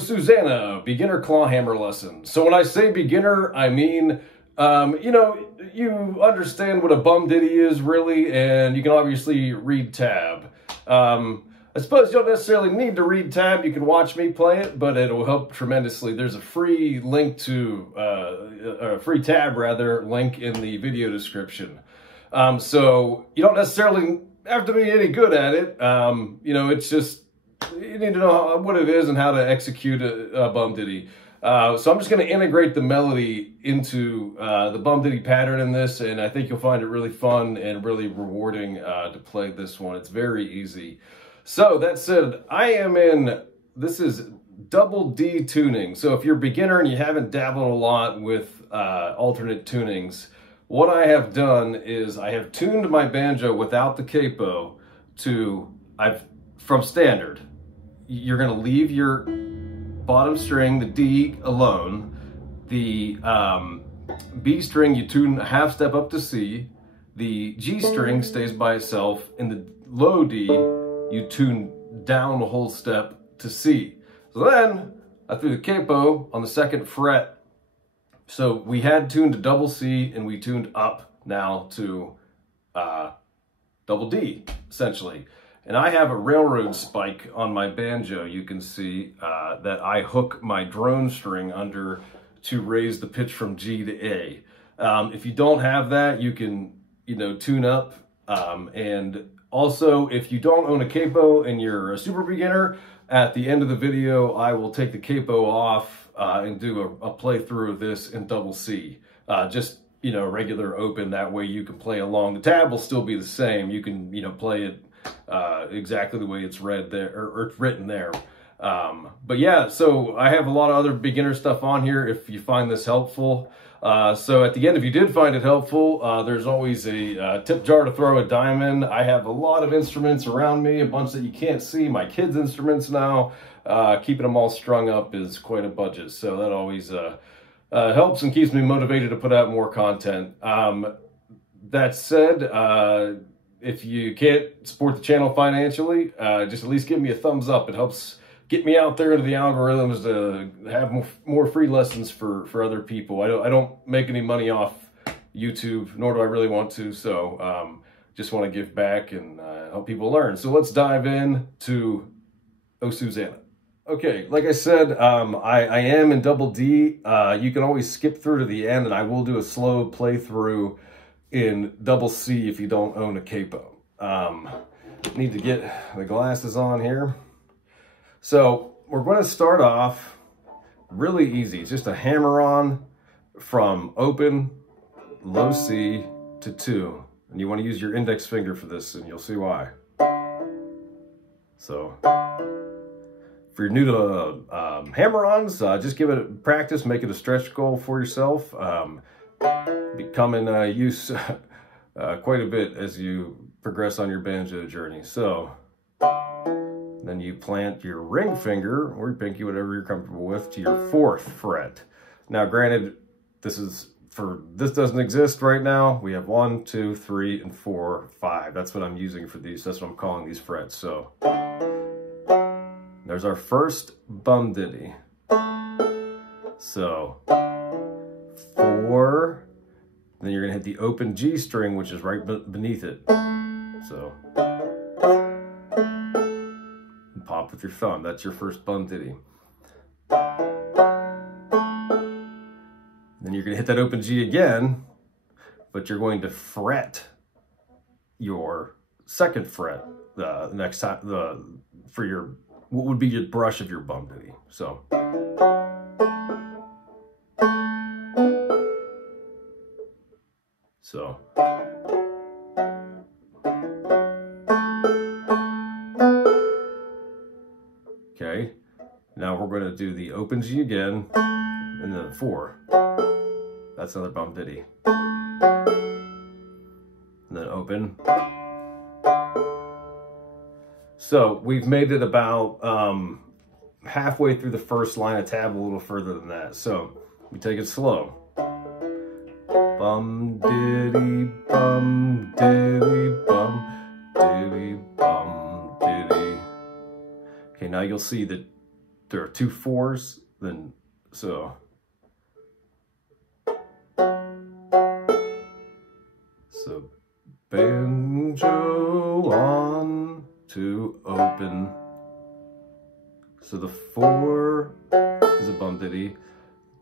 Susanna, beginner clawhammer lesson. So when I say beginner, I mean, you know, you understand what a bum ditty is really, and you can obviously read tab. I suppose you don't necessarily need to read tab. You can watch me play it, but it'll help tremendously. There's a free link to, a free tab rather, link in the video description. So you don't necessarily have to be any good at it. You know, it's just, you need to know what it is and how to execute a bum ditty. So I'm just going to integrate the melody into the bum ditty pattern in this, and I think you'll find it really fun and really rewarding to play this one. It's very easy. So that said, this is double D tuning. So if you're a beginner and you haven't dabbled a lot with alternate tunings, what I have done is I have tuned my banjo without the capo to, from standard. You're going to leave your bottom string, the D, alone. The B string, you tune a half step up to C. The G string stays by itself. And the low D, you tune down a whole step to C. So then, I threw the capo on the 2nd fret. So we had tuned to double C, and we tuned up now to double D, essentially. And I have a railroad spike on my banjo. You can see that I hook my drone string under to raise the pitch from G to A. If you don't have that, you can, you know, tune up. And also, if you don't own a capo and you're a super beginner, at the end of the video, I will take the capo off and do a playthrough of this in double C. Just, you know, regular open. That way you can play along. The tab will still be the same. You can, you know, play it exactly the way it's read there or written there. But yeah, so I have a lot of other beginner stuff on here if you find this helpful. So at the end, if you did find it helpful, there's always a tip jar to throw a dime in. I have a lot of instruments around me, a bunch that you can't see, my kids' instruments now. Keeping them all strung up is quite a budget, so that always helps and keeps me motivated to put out more content. That said, if you can't support the channel financially, just at least give me a thumbs up. It helps get me out there into the algorithms to have more free lessons for other people. I don't make any money off YouTube, nor do I really want to. So just want to give back and help people learn. So let's dive in to Oh Susanna. Okay, like I said, I am in double D. You can always skip through to the end, and I will do a slow playthrough in double C if you don't own a capo. Need to get the glasses on here. So we're going to start off really easy. It's just a hammer on from open, low C to 2. And you want to use your index finger for this, and you'll see why. So if you're new to hammer-ons, just give it a practice, make it a stretch goal for yourself. Become in use quite a bit as you progress on your banjo journey. So then you plant your ring finger or your pinky, whatever you're comfortable with, to your 4th fret. Now, granted, this doesn't exist right now. We have 1, 2, 3, and 4, 5. That's what I'm using for these. That's what I'm calling these frets. So there's our first bum ditty. So 4. Then you're going to hit the open G string, which is right beneath it. So, and pop with your thumb. That's your first bum ditty. Then you're going to hit that open G again, but you're going to fret your 2nd fret the next time for your what would be your brush of your bum ditty. So. So, okay, now we're going to do the open G again, and then 4. That's another bum diddy. And then open. So we've made it about halfway through the first line of tab, a little further than that. So we take it slow. Bum diddy bum diddy bum diddy bum diddy. Okay, now you'll see that there are 2 4s, then so banjo on to open. So the 4 is a bum diddy,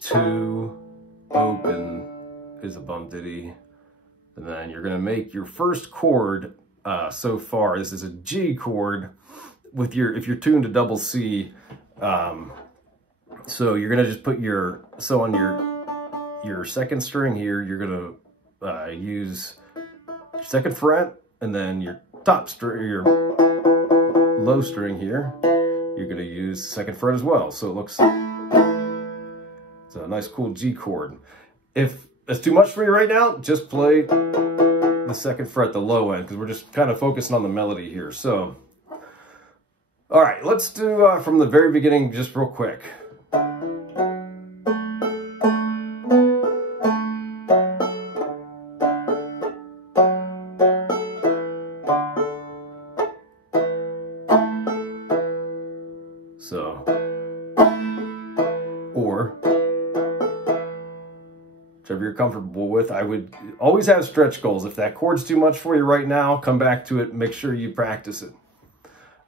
2 open is a bum diddy, and then you're gonna make your first chord. So far, this is a G chord with your, if you're tuned to double C. So you're gonna just put your, so on your second string here, you're gonna use your 2nd fret, and then your top string, your low string here, you're going to use 2nd fret as well. So it looks, it's a nice cool G chord. If that's too much for you right now, just play the 2nd fret, the low end, because we're just kind of focusing on the melody here. So, all right, let's do from the very beginning just real quick. So, or whichever you're comfortable with. I would always have stretch goals. If that chord's too much for you right now, come back to it. Make sure you practice it.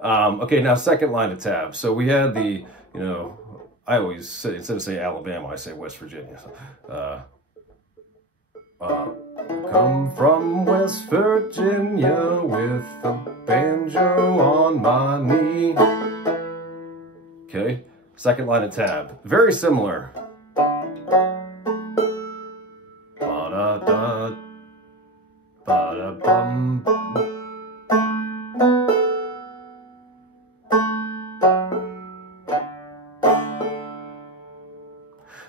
Okay, now 2nd line of tab. So we had the, you know, I always say, instead of saying Alabama, I say West Virginia. Come from West Virginia with a banjo on my knee. Okay, 2nd line of tab, very similar. Ba-da-da, ba-da-bum.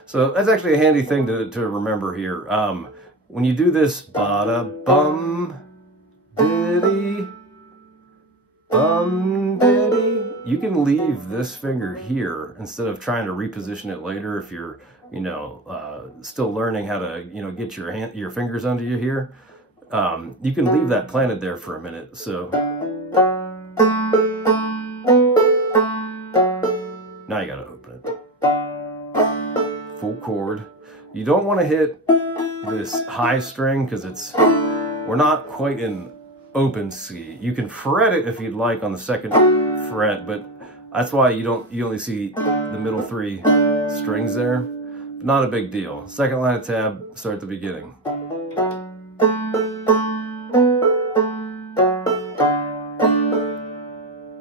So that's actually a handy thing to remember here. When you do this, ba-da-bum, diddy, bum, diddy, you can leave this finger here instead of trying to reposition it later if you're, you know, still learning how to, you know, get your fingers under you here. You can leave that planted there for a minute. So now you gotta open it. Full chord. You don't want to hit this high string because we're not quite in open C. You can fret it if you'd like on the 2nd fret, but that's why you only see the middle 3 strings there. Not a big deal. 2nd line of tab, start at the beginning.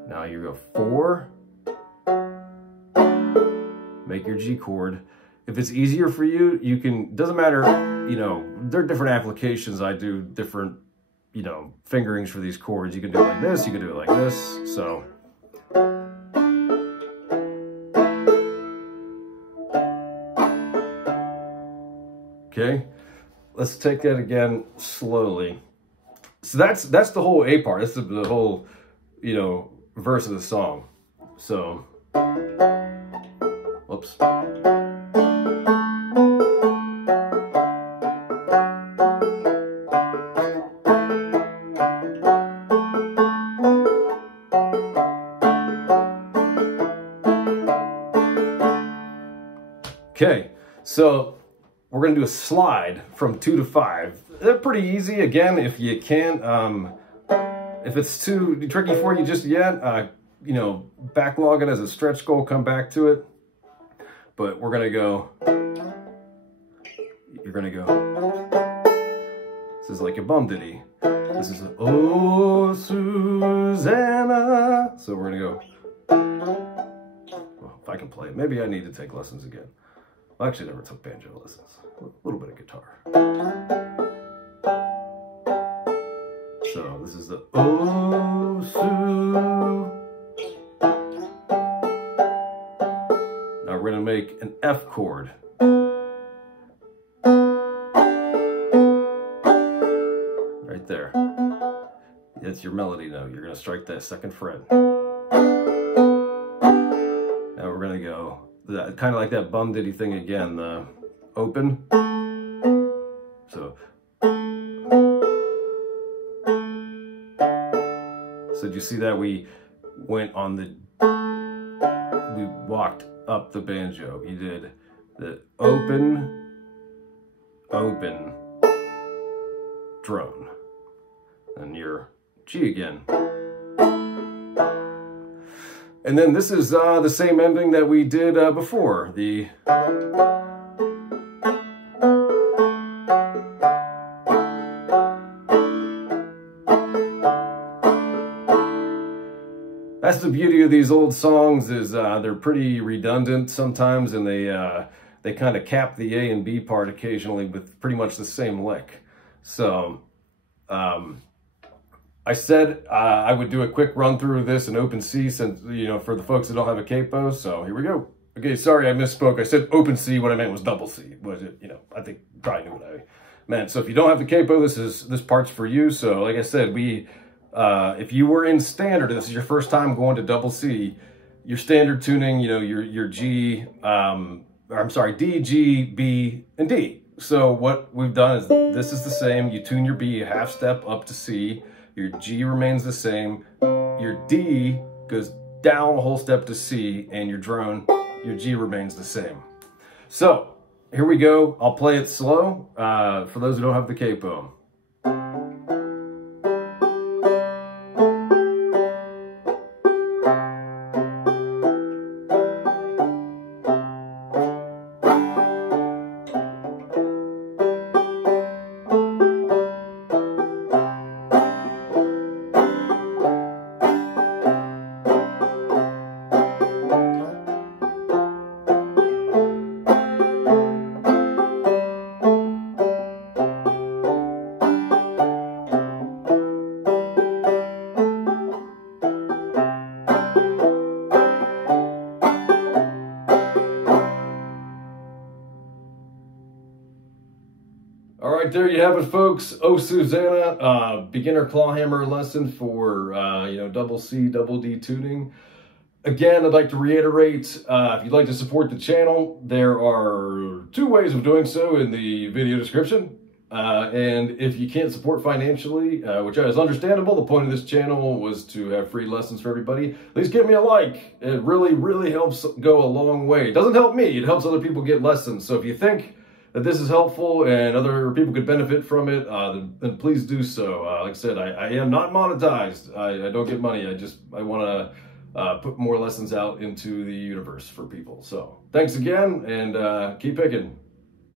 Now you go 4, make your G chord. If it's easier for you, you can, doesn't matter, you know, there are different applications. I do different, you know, fingerings for these chords. You can do it like this, you can do it like this, so. Okay, let's take that again slowly. So that's the whole A part. That's the whole, you know, verse of the song. So, whoops. Okay, so we're going to do a slide from 2 to 5. They're pretty easy. Again, if you can't, if it's too tricky for you just yet, you know, backlog it as a stretch goal, come back to it. But we're going to go, you're going to go, this is like a bum ditty. This is, oh, Susanna. So we're going to go, well, if I can play it, maybe I need to take lessons again. I actually never took banjo lessons. A little bit of guitar. So this is the oh Sue. Now make an F chord. Right there. That's your melody note. You're going to strike that second fret. Now we're going to go kind of like that bum ditty thing again, the open. So did you see that we went on we walked up the banjo. You did the open, open, drone. And your G again. And then this is the same ending that we did before. That's the beauty of these old songs, is they're pretty redundant sometimes, and they kind of cap the A and B part occasionally with pretty much the same lick. So I said I would do a quick run through of this in open C, since, you know, for the folks that don't have a capo. So here we go. Okay, sorry, I misspoke. I said open C. What I meant was double C. Was it? You know, I think you probably knew what I meant. So if you don't have the capo, this part's for you. So like I said, if you were in standard, this is your first time going to double C, your standard tuning, you know, your G, D, G, B, and D. So what we've done is this is the same. You tune your B a half step up to C. Your G remains the same. Your D goes down a whole step to C, and your drone, your G remains the same. So here we go. I'll play it slow for those who don't have the capo. All right, there you have it, folks. Oh, Susanna, beginner clawhammer lesson for, you know, double C, double D tuning. Again, I'd like to reiterate, if you'd like to support the channel, there are 2 ways of doing so in the video description. And if you can't support financially, which is understandable, the point of this channel was to have free lessons for everybody, please give me a like. It really, really helps go a long way. It doesn't help me, it helps other people get lessons. So if you think that this is helpful and other people could benefit from it, then please do so. Like I said, I am not monetized. I don't get money. I want to put more lessons out into the universe for people. So thanks again, and keep picking.